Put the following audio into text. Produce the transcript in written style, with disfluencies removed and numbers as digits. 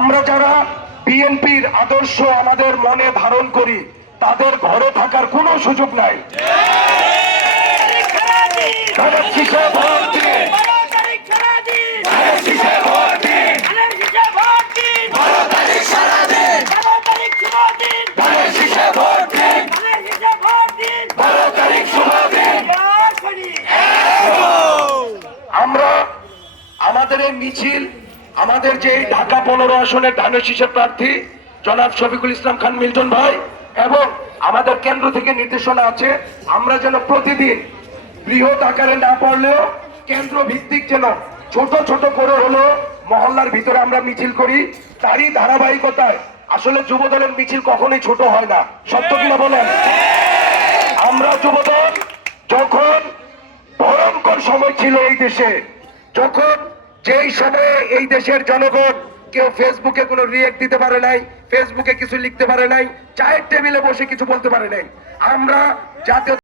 আমরা যারা বিএনপির আদর্শ আমাদের মনে ধারণ করি তাদের ঘরে থাকার কোনো সুযোগ নাই। আমরা আমাদের এই মিছিল, আমাদের যে ঢাকা 15 আসনের ধানের শীষের প্রার্থী জনাব শফিকুল ইসলাম খান মিল্টন ভাই এবং আমাদের কেন্দ্র থেকে নির্দেশনা আছে আমরা যেন প্রতিদিন বৃহৎ আকারে না পারলেও কেন্দ্র ভিত্তিক যেন ছোট ছোট করে হলো মহল্লার ভিতরে আমরা মিছিল করি। তারই ধারাবাহিকতায় আসলে যুবদলের মিছিল কখনোই ছোট হয় না, সত্য কিনা বলেন? আমরা যুবদল যখন ভয়ঙ্কর সময় ছিল এই দেশে, যখন যেই সময়ে এই দেশের জনগণ কেউ ফেসবুকে কোনো রিয়েক্ট দিতে পারে নাই, ফেসবুকে কিছু লিখতে পারে নাই, চায়ের টেবিলে বসে কিছু বলতে পারে নাই, আমরা জাতীয়